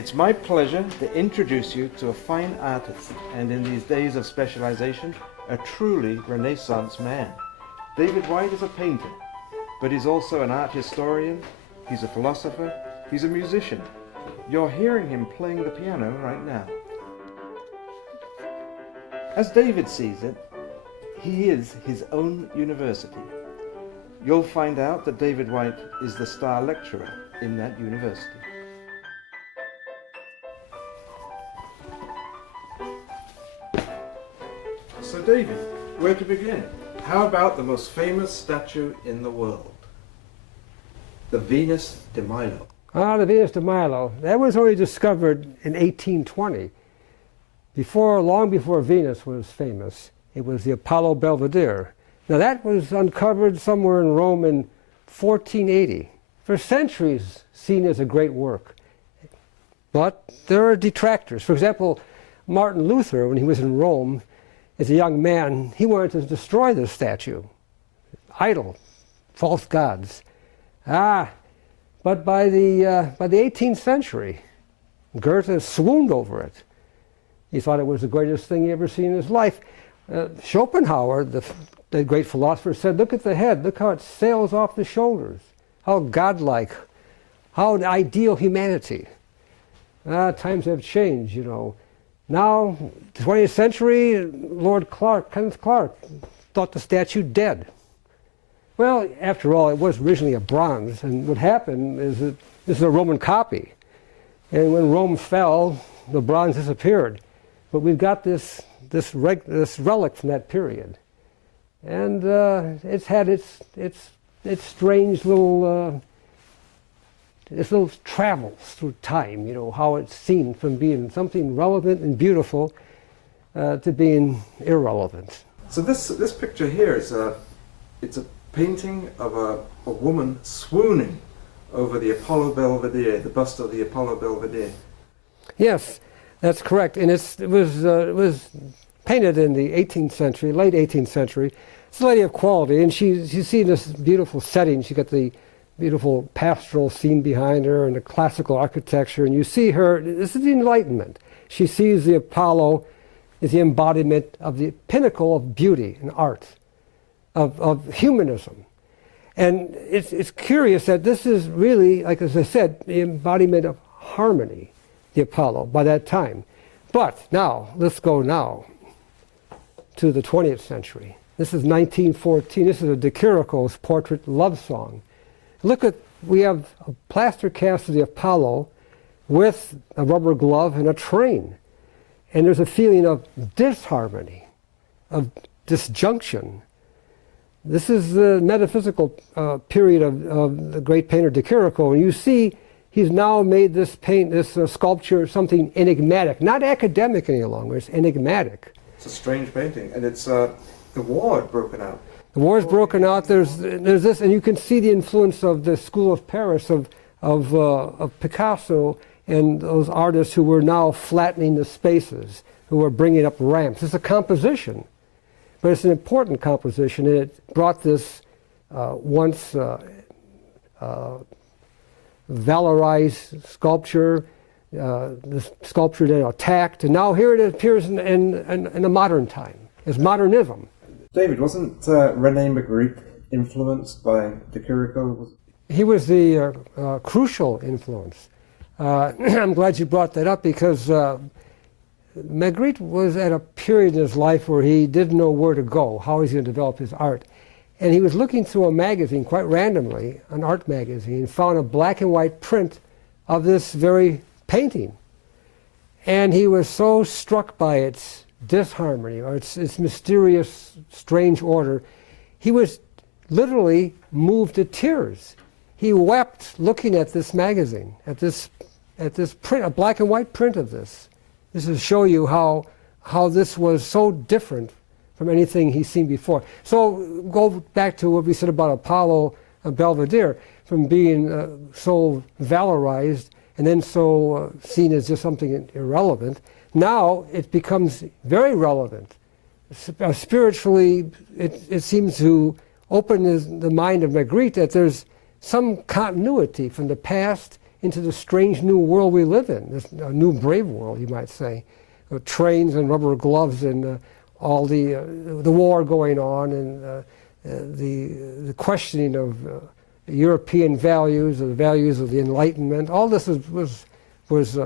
It's my pleasure to introduce you to a fine artist, and in these days of specialization, a truly Renaissance man. David Whyte is a painter, but he's also an art historian, he's a philosopher, he's a musician. You're hearing him playing the piano right now. As David sees it, he is his own university. You'll find out that David Whyte is the star lecturer in that university. So David, where to begin? How about the most famous statue in the world? The Venus de Milo. The Venus de Milo. That was only discovered in 1820. Long before Venus was famous, it was the Apollo Belvedere. Now that was uncovered somewhere in Rome in 1480. For centuries seen as a great work. But there are detractors. For example, Martin Luther, when he was in Rome, as a young man, he wanted to destroy this statue. Idol, false gods. But by the 18th century, Goethe swooned over it. He thought it was the greatest thing he ever seen in his life. Schopenhauer, the great philosopher, said, look at the head, look how it sails off the shoulders. How godlike, how an ideal humanity. Times have changed, you know. Now, the 20th century, Kenneth Clark, thought the statue dead. Well, after all, it was originally a bronze, and what happened is that this is a Roman copy. And when Rome fell, the bronze disappeared. But we've got this relic from that period. And it's had its strange little travels through time, you know, how it's seen from being something relevant and beautiful to being irrelevant. So this picture here is it's a painting of a woman swooning over the Apollo Belvedere, the bust of the Apollo Belvedere. Yes, that's correct. And it was painted in the 18th century, late 18th century. It's a lady of quality, and you see this beautiful setting. She got the beautiful pastoral scene behind her and the classical architecture, and you see her, this is the Enlightenment. She sees the Apollo as the embodiment of the pinnacle of beauty and art, of humanism. And it's curious that this is really, like as I said, the embodiment of harmony, the Apollo, by that time. But now, let's go now to the 20th century. This is 1914. This is a De Chirico's portrait love song. Look at, we have a plaster cast of the Apollo with a rubber glove and a train. And there's a feeling of disharmony, of disjunction. This is the metaphysical period of the great painter De Chirico. And you see he's now made this sculpture something enigmatic, not academic any longer, it's enigmatic. It's a strange painting, and it's the war had broken out. The war's broken out. There's this, and you can see the influence of the School of Paris of Picasso and those artists who were now flattening the spaces, who were bringing up ramps. It's a composition, but it's an important composition, and it brought this once valorized sculpture, this sculpture then attacked, and now here it appears in a modern time as modernism. David, wasn't Rene Magritte influenced by De Chirico? He was the crucial influence. I'm glad you brought that up because Magritte was at a period in his life where he didn't know where to go, how he's going to develop his art. And he was looking through a magazine quite randomly, an art magazine, found a black and white print of this very painting. And he was so struck by its disharmony or its mysterious, strange order, he was literally moved to tears. He wept looking at this magazine, at this print, a black and white print of this. This is to show you how this was so different from anything he's seen before. So go back to what we said about Apollo Belvedere, from being so valorized and then so seen as just something irrelevant. Now it becomes very relevant. Spiritually, it seems to open the mind of Magritte that there's some continuity from the past into the strange new world we live in, this new brave world, you might say. Trains and rubber gloves and all the war going on and the questioning of European values, or the values of the Enlightenment. All this was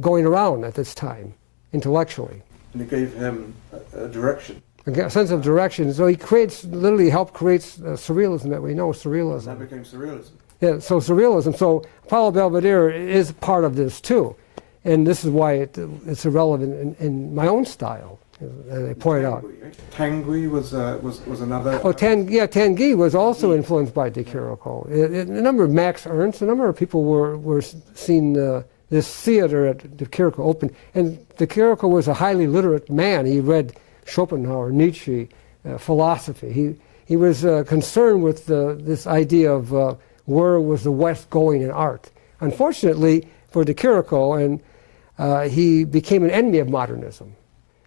going around at this time, intellectually. And it gave him a direction. A sense of direction. So he literally helped create surrealism that we know, surrealism. That became surrealism. Yeah, so surrealism. So Apollo Belvedere is part of this too. And this is why it's irrelevant in my own style, as I pointed out. Tanguy was another... Oh, Tanguy was also influenced by De Chirico. A number of Max Ernst, a number of people were seeing this theater at De Chirico open. And De Chirico was a highly literate man. He read Schopenhauer, Nietzsche, philosophy. He was concerned with this idea of where was the West going in art. Unfortunately for De Chirico, and he became an enemy of modernism,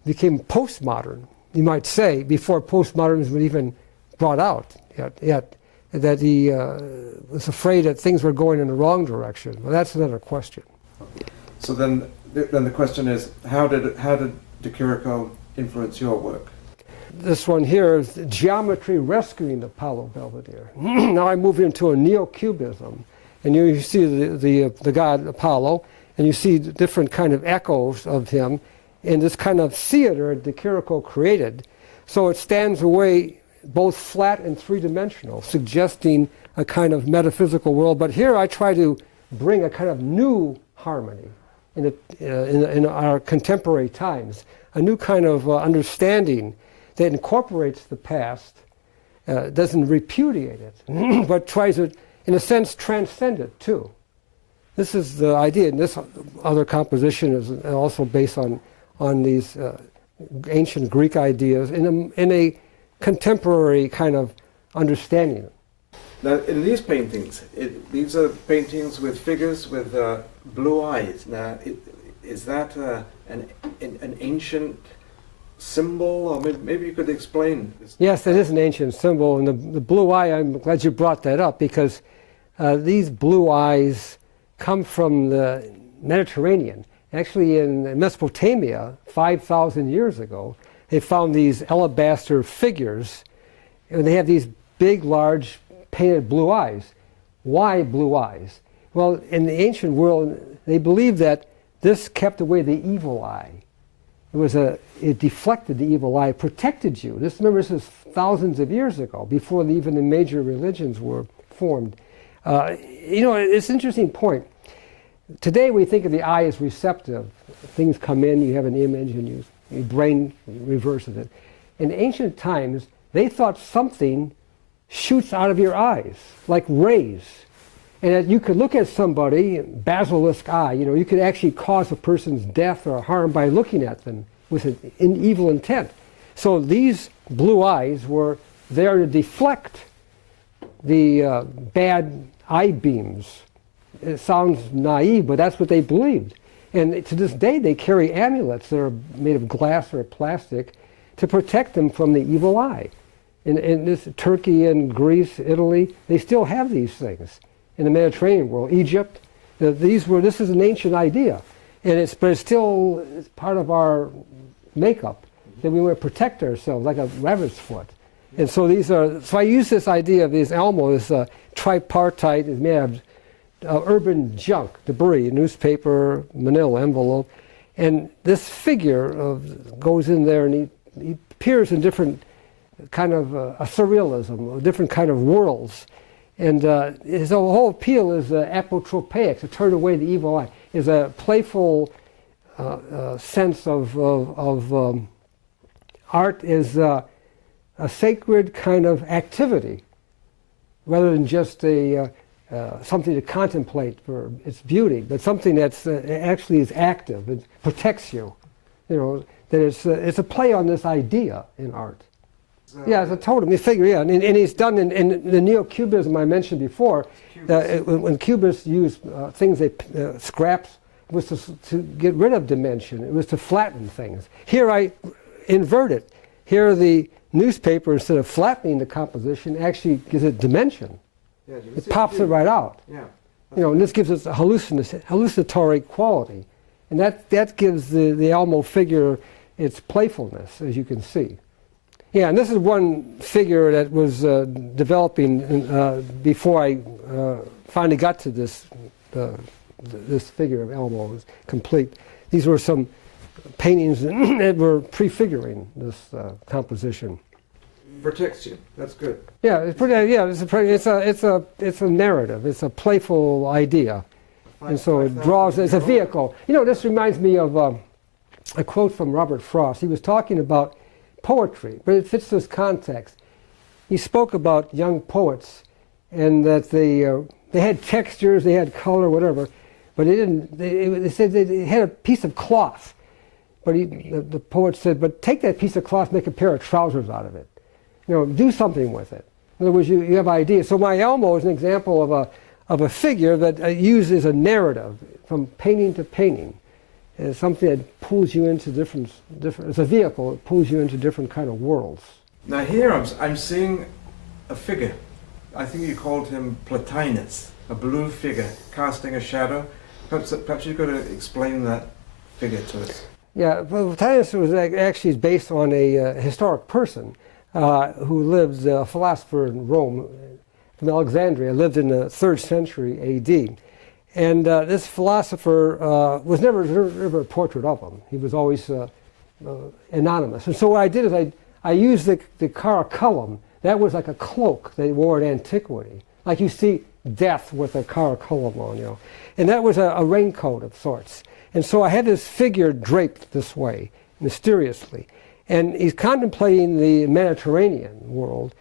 became postmodern, you might say, before postmodernism was even brought out yet that he was afraid that things were going in the wrong direction. Well, that's another question. So then the question is, how did De Chirico influence your work? This one here is Geometry Rescuing Apollo Belvedere. Now I move into a neo-cubism, and you see the god Apollo, and you see different kind of echoes of him in this kind of theater De Chirico created. So it stands away both flat and three-dimensional, suggesting a kind of metaphysical world. But here I try to bring a kind of new harmony in our contemporary times, a new kind of understanding that incorporates the past, doesn't repudiate it, but tries to, in a sense, transcend it too. This is the idea, and this other composition is also based on these ancient Greek ideas in a contemporary kind of understanding. Now, in these paintings, these are paintings with figures with blue eyes. Now, is that an ancient symbol, or maybe you could explain this? Yes, it is an ancient symbol, and the blue eye, I'm glad you brought that up, because these blue eyes come from the Mediterranean. Actually, in Mesopotamia, 5,000 years ago, they found these alabaster figures, and they have these big, large, painted blue eyes. Why blue eyes? Well, in the ancient world, they believed that this kept away the evil eye. It deflected the evil eye, protected you. Remember, this is thousands of years ago, before even the major religions were formed. It's an interesting point. Today we think of the eye as receptive. Things come in, you have an image, and your brain reverses it. In ancient times, they thought something shoots out of your eyes, like rays. And that you could look at somebody, basilisk eye, you could actually cause a person's death or harm by looking at them with an evil intent. So these blue eyes were there to deflect the bad eye beams. It sounds naive, but that's what they believed. And to this day, they carry amulets that are made of glass or plastic to protect them from the evil eye. In this Turkey and Greece, Italy, they still have these things. In the Mediterranean world, Egypt, this is an ancient idea, but it's still part of our makeup that we want to protect ourselves, like a rabbit's foot. And so so I use this idea of this Elmo as tripartite, is made of urban junk, debris, newspaper, manila envelope, and this figure goes in there, and he appears in different kind of a surrealism, different kind of worlds. And his whole appeal is apotropaic, to turn away the evil eye, is a playful sense of art is a sacred kind of activity, rather than just something to contemplate for its beauty, but something that's actually is active. It protects you. That it's a play on this idea in art. Yeah, it's a totem figure, yeah. And he's done in the neo-cubism I mentioned before. When Cubists used things, scraps, it was to get rid of dimension. It was to flatten things. Here I invert it. Here the newspaper, instead of flattening the composition, actually gives it dimension. Yeah, it pops it right out. Yeah. You know, and this gives us a hallucinatory quality. And that gives the Elmo figure its playfulness, as you can see. Yeah, and this is one figure that was developing before I finally got to this figure of Elmo was complete. These were some paintings that were prefiguring this composition. Protects you. That's good. Yeah, it's a narrative. It's a playful idea, and so it draws as a vehicle. You know, this reminds me of a quote from Robert Frost. He was talking about poetry, but it fits this context. He spoke about young poets, and that they had textures, they had color, whatever, but they didn't. They said they had a piece of cloth, but the poet said, "But take that piece of cloth, make a pair of trousers out of it. You know, do something with it." In other words, you have ideas. So my Elmo is an example of a figure that uses a narrative from painting to painting. It's something that pulls you into different. It's a vehicle. It pulls you into different kind of worlds. Now here I'm seeing a figure. I think you called him Plotinus, a blue figure casting a shadow. Perhaps you could explain that figure to us. Yeah, well, Plotinus was actually based on a historic person who lived, a philosopher in Rome, from Alexandria, lived in the 3rd century A.D. And this philosopher was never a portrait of him. He was always anonymous. And so what I did is I used the caraculum. That was like a cloak they wore in antiquity. Like you see death with a caraculum on, you know. And that was a raincoat of sorts. And so I had this figure draped this way, mysteriously. And he's contemplating the Mediterranean world,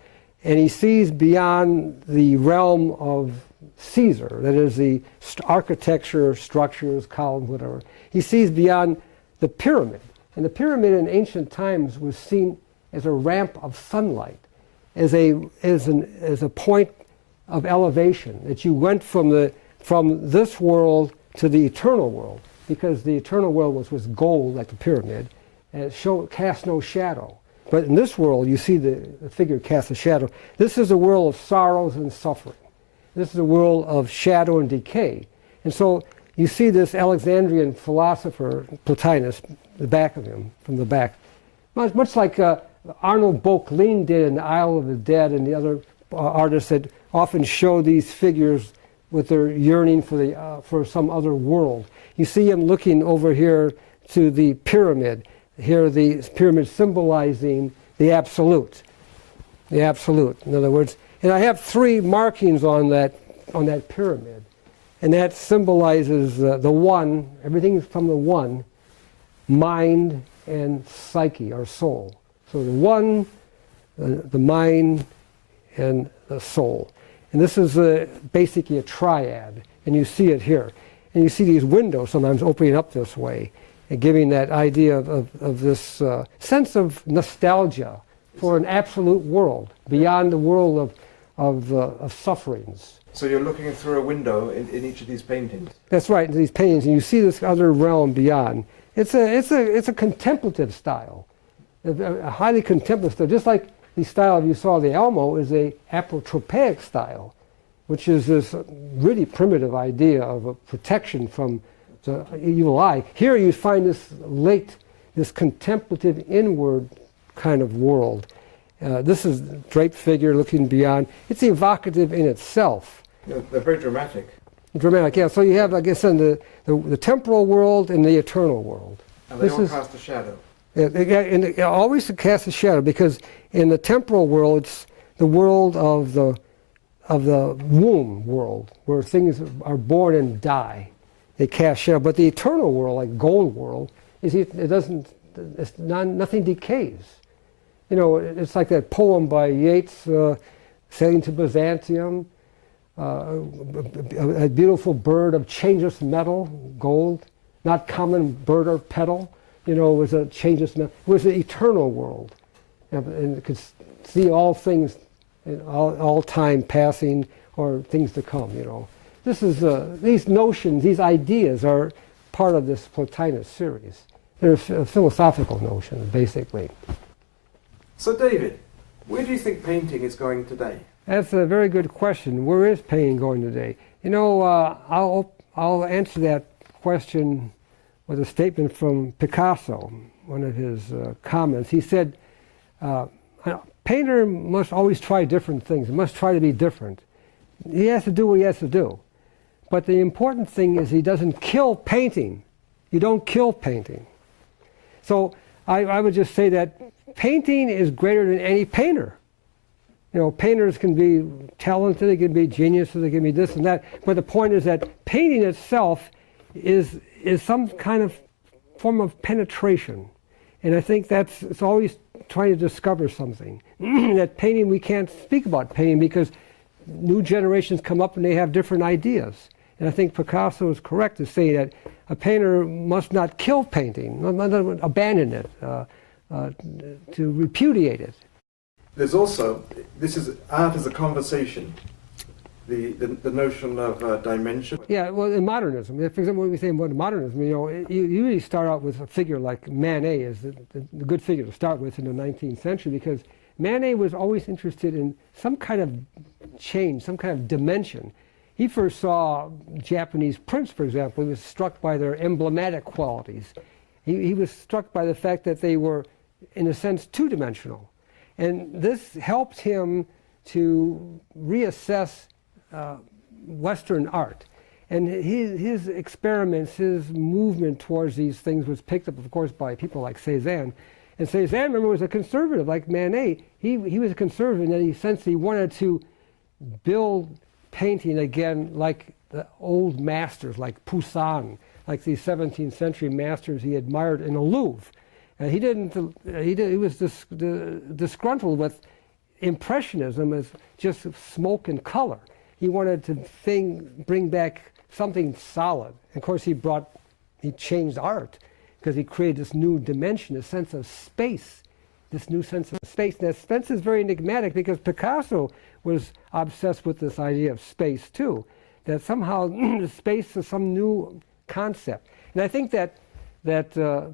and he sees beyond the realm of Caesar, that is the architecture, structures, columns, whatever. He sees beyond the pyramid. And the pyramid in ancient times was seen as a ramp of sunlight, as a point of elevation, that you went from this world to the eternal world, because the eternal world was gold, like the pyramid, and it cast no shadow. But in this world, you see the figure cast a shadow. This is a world of sorrows and suffering. This is a world of shadow and decay. And so you see this Alexandrian philosopher, Plotinus, the back of him, from the back. Much like Arnold Böcklin did in The Isle of the Dead, and the other artists that often show these figures with their yearning for some other world. You see him looking over here to the pyramid. Here the pyramid symbolizing the absolute. The absolute, in other words. And I have 3 markings on that pyramid. And that symbolizes the one, everything from the one, mind and psyche, or soul. So the one, the mind, and the soul. And this is basically a triad, and you see it here. And you see these windows sometimes opening up this way, and giving that idea of this sense of nostalgia for an absolute world, beyond the world of sufferings. So you're looking through a window in each of these paintings? That's right, in these paintings, and you see this other realm beyond. It's a contemplative style, a highly contemplative style, just like the style you saw the Elmo is a apotropaic style, which is this really primitive idea of a protection from the evil eye. Here you find this contemplative inward kind of world. This is a draped figure looking beyond. It's evocative in itself. Yeah, they're very dramatic. Dramatic, yeah. So you have, I guess, in the temporal world and the eternal world. And they all cast a shadow. And it always casts a shadow, because in the temporal world, it's the world of the womb world, where things are born and die. They cast shadow. But the eternal world, like gold world, nothing decays. You know, it's like that poem by Yeats, Sailing to Byzantium, a beautiful bird of changeless metal, gold, not common bird or petal. You know, it was a changeless metal. It was the eternal world. And it could see all things, all time passing, or things to come, you know. This is, these notions, these ideas are part of this Plotinus series. They're philosophical notions, basically. So David, where do you think painting is going today? That's a very good question. Where is painting going today? You know, I'll answer that question with a statement from Picasso, one of his comments. He said, a painter must always try different things. He must try to be different. He has to do what he has to do. But the important thing is he doesn't kill painting. You don't kill painting. So I would just say that painting is greater than any painter. You know, painters can be talented, they can be geniuses, they can be this and that. But the point is that painting itself is some kind of form of penetration. And I think it's always trying to discover something. That painting, we can't speak about painting because new generations come up and they have different ideas. And I think Picasso is correct to say that a painter must not kill painting, not abandon it, to repudiate it. There's also, this is art as a conversation, the notion of dimension. Yeah, well, in modernism, for example, when we say about modernism, you know, you usually start out with a figure like Manet is the good figure to start with in the 19th century, because Manet was always interested in some kind of change, some kind of dimension. He first saw Japanese prints, for example. He was struck by their emblematic qualities. He was struck by the fact that they were, in a sense, two-dimensional. And this helped him to reassess Western art. And his experiments, his movement towards these things was picked up, of course, by people like Cézanne. And Cézanne, remember, was a conservative, like Manet. He was a conservative in the sense he wanted to build painting again like the old masters, like Poussin, like these 17th century masters he admired in the Louvre. And he was disgruntled with Impressionism as just smoke and color. He wanted to bring back something solid. Of course, he changed art because he created this new dimension, a sense of space, this new sense of space. Now, space is very enigmatic because Picasso was obsessed with this idea of space too, that somehow space is some new concept. And I think that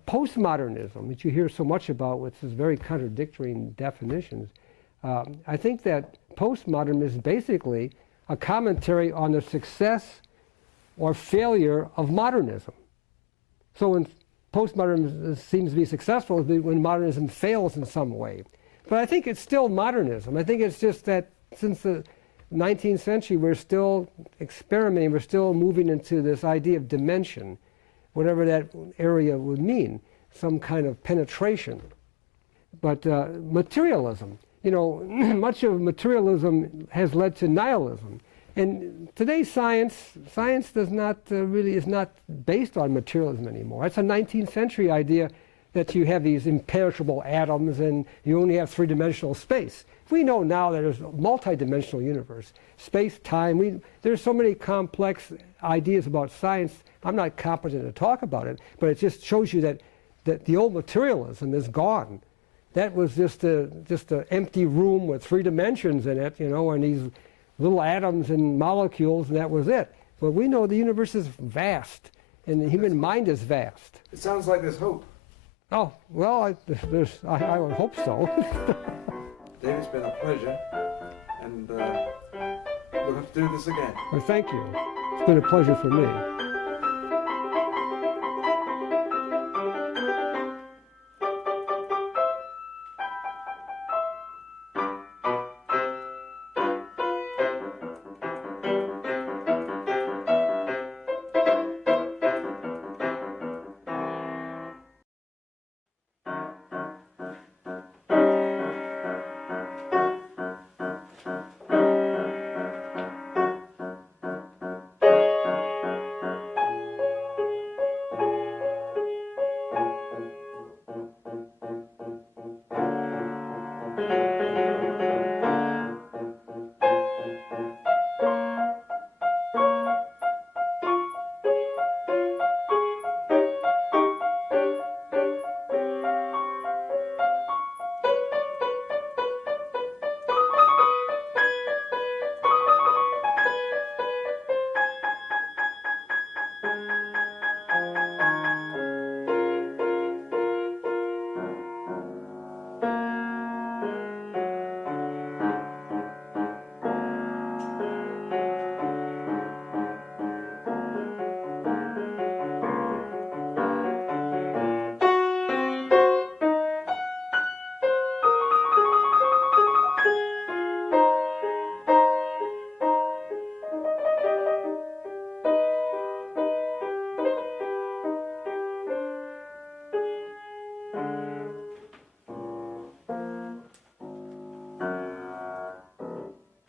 postmodernism, that you hear so much about with these very contradictory definitions, I think that postmodernism is basically a commentary on the success or failure of modernism. So when postmodernism seems to be successful, is when modernism fails in some way. But I think it's still modernism. I think it's just that since the 19th century, we're still experimenting, we're still moving into this idea of dimension, whatever that area would mean, some kind of penetration. But materialism, you know, much of materialism has led to nihilism. And today's science does not is not based on materialism anymore. It's a 19th century idea that you have these imperishable atoms and you only have three-dimensional space. We know now that there's a multi-dimensional universe, space, time. There's so many complex ideas about science. I'm not competent to talk about it, but it just shows you that the old materialism is gone. That was just an empty room with three dimensions in it, you know, and these little atoms and molecules, and that was it. But we know the universe is vast, and the human mind is vast. It sounds like there's hope. Oh, well, I would hope so. Dave, it's been a pleasure, and we'll have to do this again. Well, thank you. It's been a pleasure for me.